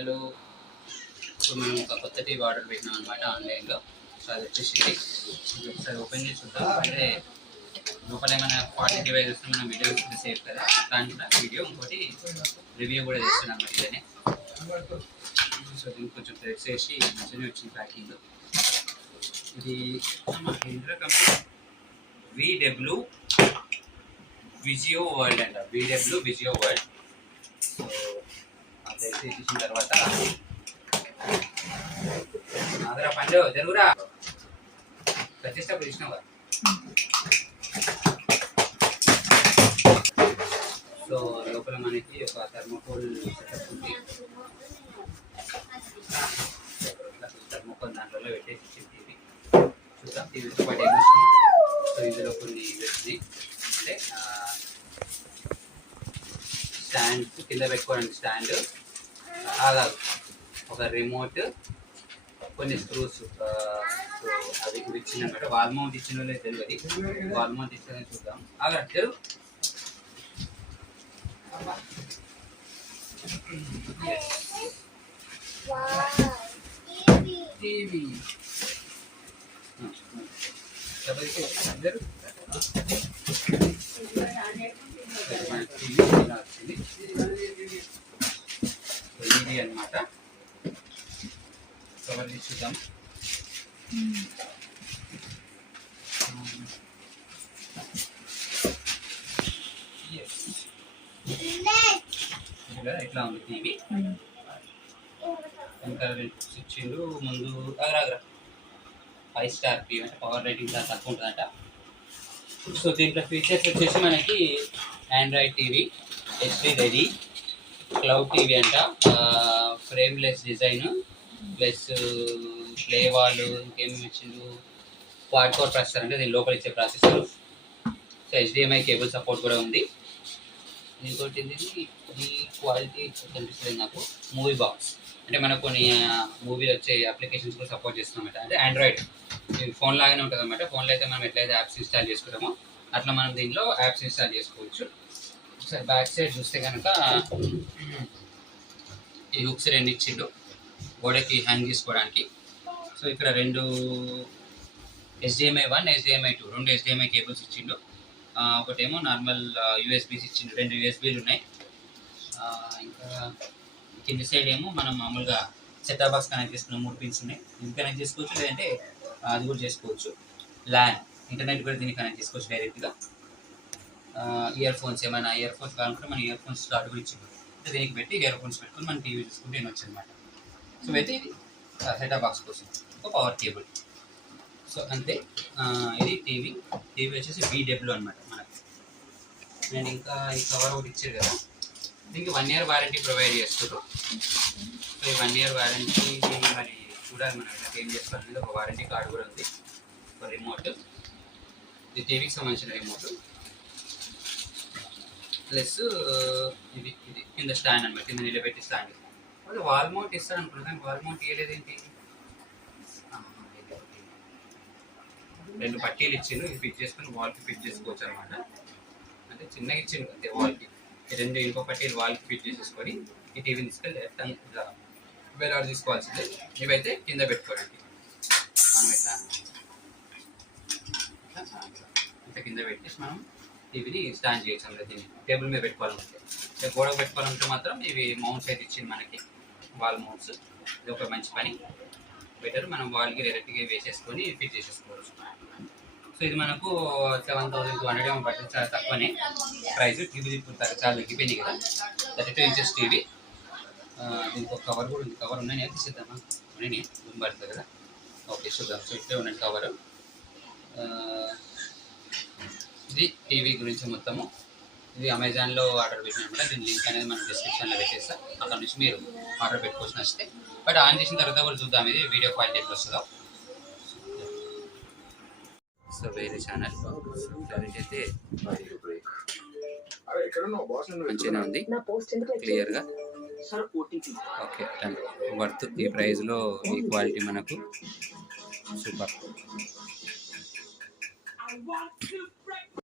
అసలు ఇప్పుడు మనం ఒక కొత్త టీవీ ఆర్డర్ పెట్టినాం అనమాట ఆన్లైన్లో. సో అది వచ్చేసింది. ఒకసారి ఓపెన్ చేసి చూద్దాం. అంటే లోపల ఏమైనా క్వాలిటీ డివైస్ వస్తే మనం వీడియో సేఫ్ కదా, దాని కూడా వీడియో ఇంకోటి రివ్యూ కూడా చేస్తున్నాం అన్నమాట ఇదనే. సో దీనికి కొంచెం ప్రెస్ చేసి మంచిగా వచ్చింది ప్యాకింగ్. ఇది Indra company VW Visio world అంట, VW విజియో వరల్డ్. సో అదైతే తీసిన తర్వాత ఆదరా పండు జరుగురా వచ్చేటప్పుడు ఇచ్చినావు కదా. సో లోపల మనకి ఒక థర్మోకోల్ సెటప్ ఉంది. థర్మోకోల్ దాంట్లో పెట్టేసి ఇచ్చింది టీవీ. చూద్దాం టీవీతో పాటు ఏమొచ్చింది. సో ఇందులో కొన్ని వచ్చింది అంటే స్టాండ్ కింద పెట్టుకోవడానికి స్టాండ్, ఆగాలి ఒక రిమోట్, కొన్ని స్క్రూస్. సో అది కూడా ఇచ్చిందన్నమాట. వాల్ మౌంట్ ఇచ్చిన వాళ్ళే తెలియదు, వాల్ మౌంట్ ఇచ్చిందని చూద్దాం. ఆగట్లేదు టీవీ ఇది అన్నమాట. కవర్ చూద్దాం. ఇట్లా ఉంది టీవీ. ఇంకా స్విచ్లు ముందు ఆగ్రా 5 స్టార్ టీవీ అంటే పవర్ రేటింగ్ చాలా తక్కువ ఉంటుందంట. సో దీంట్లో ఫీచర్స్ వచ్చేసి మనకి Android TV, HD ready, cloud TV అంట, ఫ్రేమ్లెస్ డిజైన్, ప్లస్ ప్లే వాళ్ళు, ఇంకేమి ఇచ్చిండు, క్వాడ్ కోర్ ప్రాసెసర్ అంటే దీని లోపల ఇచ్చే processor. So HDMI cable support కూడా ఉంది. ఇంకోటి ఈ క్వాలిటీ కనిపిస్తుంది నాకు. మూవీ బాక్స్ అంటే మనకు కొన్ని మూవీలు వచ్చే అప్లికేషన్స్ కూడా సపోర్ట్ చేస్తున్నామట. అంటే ఆండ్రాయిడ్ ఫోన్ లాగానే ఉంటుంది అనమాట. ఫోన్లో అయితే మనం ఎట్లయితే యాప్స్ ఇన్స్టాల్ చేసుకుంటామో అట్లా మనం దీనిలో యాప్స్ ఇన్స్టాల్ చేసుకోవచ్చు. ఒకసారి బ్యాక్ సైడ్ చూస్తే కనుక ఈ హుక్స్ 2 ఇచ్చిండు గోడకి హ్యాంగ్ చేసుకోవడానికి. సో ఇక్కడ 2 HDMI 1, HDMI 2, 2 HDMI కేబుల్స్ ఇచ్చిండు. ఒకటేమో నార్మల్ USBs ఇచ్చిండు, 2 USBలు ఉన్నాయి. ఇంకా కింది సైడ్ ఏమో మనం మామూలుగా సెటప్ బాక్స్ కనెక్ట్ చేసుకున్న 3 పిన్స్ ఉన్నాయి. ఇది కనెక్ట్ చేసుకోవచ్చు, లేదంటే అది కూడా చేసుకోవచ్చు. ల్యాన్ ఇంటర్నెట్ కూడా దీన్ని కనెక్ట్ చేసుకోవచ్చు డైరెక్ట్గా. ఇయర్ ఫోన్స్ ఏమైనా ఇయర్ ఫోన్స్ కావాలనుకుంటే మన ఇయర్ ఫోన్స్ స్లాట్ కూడా ఇచ్చింది. అంటే దీనికి పెట్టి ఇయర్ ఫోన్స్ పెట్టుకుని మనం టీవీ చూసుకుంటే వినొచ్చు అనమాట. సో అయితే ఇది సెటప్ బాక్స్ కోసం ఒక పవర్ కేబుల్. సో అంతే. ఇది టీవీ వచ్చేసి VW అనమాట మనకి. అండ్ ఇంకా ఈ కవర్ ఒకటి ఇచ్చారు కదా, దీనికి 1 year వారంటీ ప్రొవైడ్ చేస్తారు. సో ఈ 1 year వారంటీ మరి చూడాలి మనం ఏం చేసుకోవాలి. ఒక వారంటీ కార్డు కూడా ఉంది. ఒక రిమోట్, ఇది టీవీకి సంబంధించిన రిమోట్, ప్లస్ ఇది కింద స్టాండ్ అనమాట, కింద నిలబెట్టి స్టాండ్. అది వాల్ మౌంట్ ఇస్తాడు అనుకున్నాను, వాల్ మౌంట్ ఇవ్వలేదు ఏంటి. 2 పట్టీలు ఇచ్చిండు, ఇది ఫిట్ చేసుకుని వాల్కి ఫిట్ చేసుకోవచ్చు అనమాట. అంటే చిన్నగా ఇచ్చిండు అంతే వాల్కి. 2 ఇంకో పట్టీలు వాల్కి ఫిట్ చేసేసుకొని ఈ టీవీని తీసుకెళ్ళి ఇలా వేలాడు తీసుకోవాల్సిందే. ఇవైతే కింద పెట్టుకోవడానికి మనం ఇట్లా కింద పెట్టేసి మనం టీవీని స్టాండ్ చేయొచ్చు అన్నమాట. దీన్ని టేబుల్ మీద పెట్టుకోవాలంటే, గోడకు పెట్టుకోవాలంటే మాత్రం ఇవి మౌంట్స్ అయితే ఇచ్చింది మనకి, వాల్ మౌంట్స్. ఇది ఒక మంచి పని. బెటర్ మనం వాల్కి డైరెక్ట్గా వేసేసుకొని ఫిట్ చేసేసుకోవచ్చు. సో ఇది మనకు 7,200 ఏమో పట్టింది, చాలా తక్కువనే ప్రైస్. టీవీ ఇప్పుడు చాలా తగ్గిపోయింది కదా. 32 inches టీవీ. దీనికి ఒక కవర్ కూడా ఉంది. కవర్ ఉన్నాయి, తీసేద్దామా? ఉన్నాయి, పడుతుంది కదా. ఓకే చూద్దాం. సో ఇట్లే ఉన్నాయి కవర్. ఇది టీవీ గురించి మొత్తము. ఇది అమెజాన్లో ఆర్డర్ పెట్టినప్పుడు దీని లింక్ అనేది మనం డిస్క్రిప్షన్లో పెట్టేస్తాం. అక్కడ నుంచి మీరు ఆర్డర్ పెట్టుకోవచ్చు నచ్చితే. బట్ ఆన్ చేసిన తర్వాత కూడా చూద్దాం ఇది వీడియో క్వాలిటీ ఎట్లా వస్తుందో. సో వేరే ఛానల్ క్లారిటీ అయితే మంచిగానే ఉంది, క్లియర్గా. Okay done. వర్త్ ఈ ప్రైస్లో ఈ క్వాలిటీ మనకు సూపర్.